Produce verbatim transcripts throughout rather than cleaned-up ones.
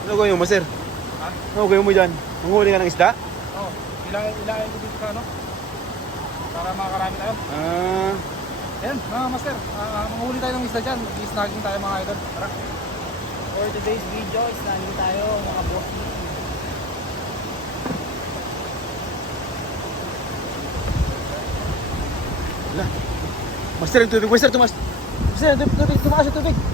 Ano gawin mo, master? Ha? Ano gawin mo dyan? Manghuli ka ng isda? Oo. Ilahin ilahin ko dito sa ano. Para makakarami tayo. Ah, Ayan, mga master. Uh, manghuli tayo ng isda dyan. Mag-snagging tayo mga idol. Tara. For today's video, snagging tayo mga boss. wala. Master, yung tubig. Master, tumas. Master, yung tubig, tubig. Tumakas yung tubig.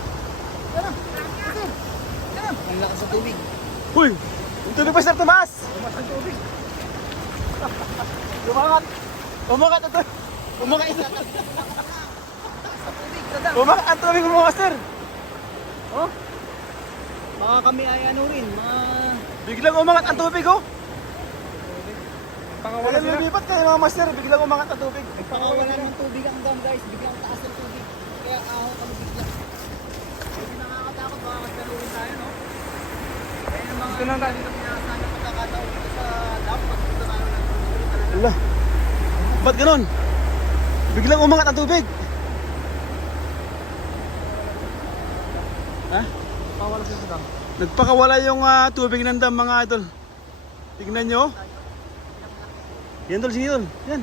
Ang lakas sa tubig. Uy! Yung tubig, master, tumaas! Tumas ng tubig. Umangat! Umangat ang tubig! Umangat ang tubig! Sa tubig, dadang. Umangat ang tubig mo, master! Oh? Baka kami ay ano rin, mga... Biglang umangat ang tubig, oh! Pakawala Kaya sila. lumipat kayo, mga master. Biglang umangat ang tubig. Pagkawala ng tubig ang dam guys, biglang taas ng tubig. Kaya aho kami bigla. Hindi nakakatakot, baka kasaluhin tayo, no? Kaya yung mga... Dito lang tayo. Sana pagkakataon dito sa dam, pagpunta tayo ng tubig talaga. Wala. Ba't ganun? Biglang umangat ang tubig. Ha? Pakawala sila sa dam. Nagpakawala yung ah, tubig ng dam, mga idol. Tignan nyo. Yan, tol. Sige, tol. Yan.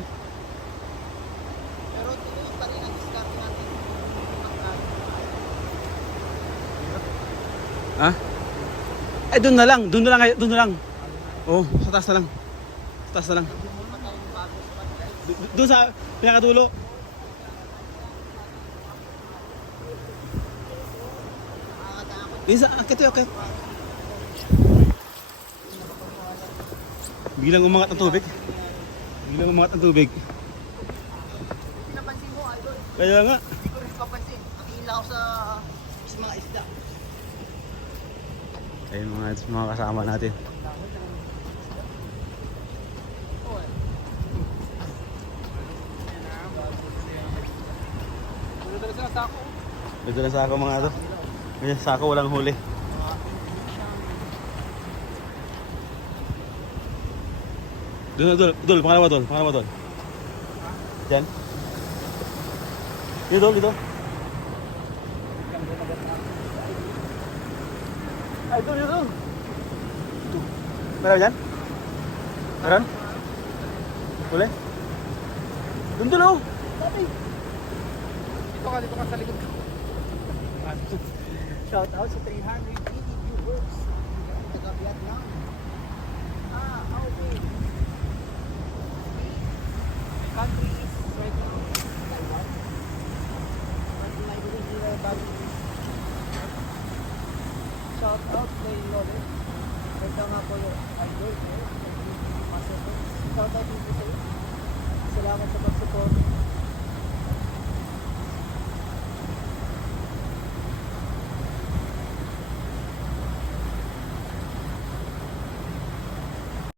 Pero ito pa rin ang discarte natin. Ha? Ay, doon na lang. Doon na lang. Doon na lang. Oo, sa taas na lang. Sa taas na lang. Do- Doon sa pinakadulo. Doon sa akit yun, akit. Biglang umangat ang tubig. Biglang umangat ang tubig. Pinapansin mo, idol. Kaya nga. Hindi ko rin papansin. Nakihila ako sa, sa mga isda. Ayun mga, mga kasama natin. Dito talaga sila sa ako. Dito lang sa ako mga ito. May sako walang huli. Doon na, Dol. Dol, pangalawa, Dol. Pangalawa, Dol. Diyan. Dito, Dol, dito. Ay, Dol, dito, Dol. Ito. Meron dyan? Meron? Huli? Doon, Dol, oh. Dito ka, dito ka sa likod ko. Shout out sa three hundred eighty viewers. Taga Vietnam. Ah, okay. The country is right now Taiwan. But like we do about shout out kay Lolo. Ganda nga po yung idol ko. Shout out dito sa iyo. Salamat sa